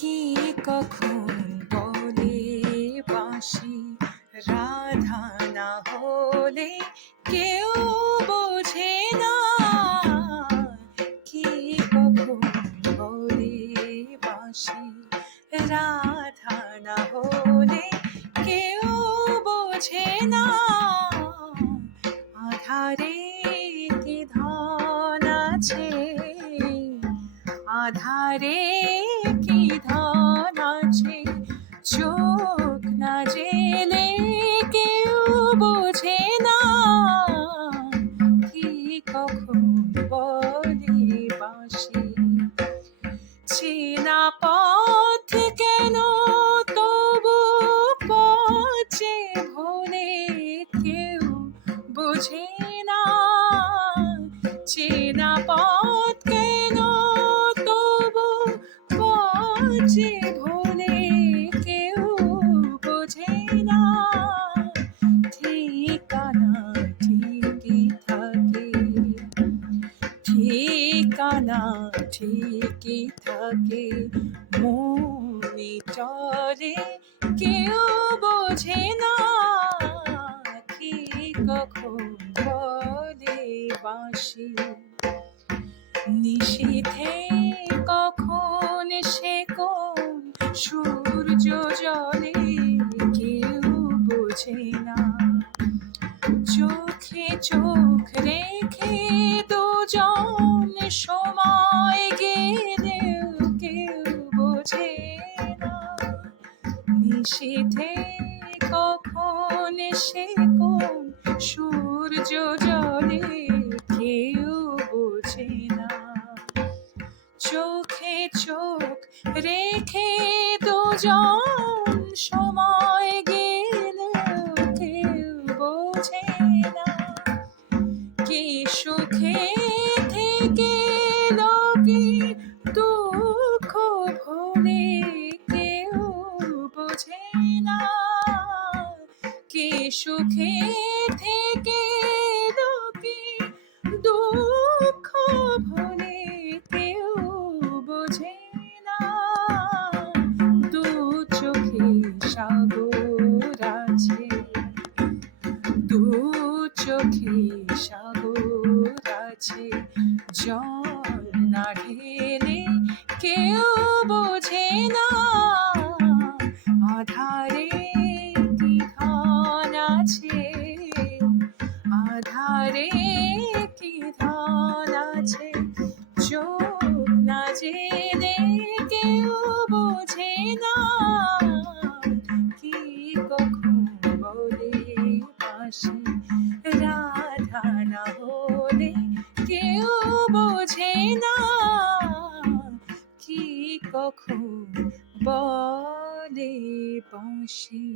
কি কখন বলে বাঁশি রাধা না হলে কেউ বোঝে না। কি কখন বলে বাঁশি রাধা না হলে কেউ বোঝে না। আধারে কি ধন আছে, আধারে কি ধন আছে, চোখ না জেলে কেউ বোঝে না। কি কখন বলে বাঁশি চেনা পথ কেন তবু পচে ভোলে কেউ বোঝে না। চেনা পথ কেন তবু পচে ভোলে কেউ বোঝে না। ঠিকানা ঠিকই থাকে, ঠিকানা ঠিকই থাকে, মনে চলে কেউ বোঝে না। কি কখন বলে বাঁশি নিশীথে কখন সে কোন সূর্য জলে কেউ বোঝে না। চোখে চোখ রেখে দুজন সময় গেলেও কেউ বোঝে না। নিশীথে কখন সে কোন সূর্য জলে কেউ বোঝে না। চোখে চোখ রেখে দুজন সময় গেলেও কেউ বোঝে না। কি সুখে থেকে লোকে দুঃখ ভোলে কেউ বোঝে না। কি সুখে থেকে লোকে দুঃখ ভোলে কেউ বোঝে না। দু চোখে সাগর আছে, দু চোখে সাগর আছে, জল না ঢেলে কেউ বোঝে না। আধারে কি ধন আছে, আধারে কি ধন আছে, চোখ না জেলে কেউ বোঝে না। কি কখন বলে বাঁশি রাধা না হলে কেউ বোঝে না। কি কখন বলে বাঁশি।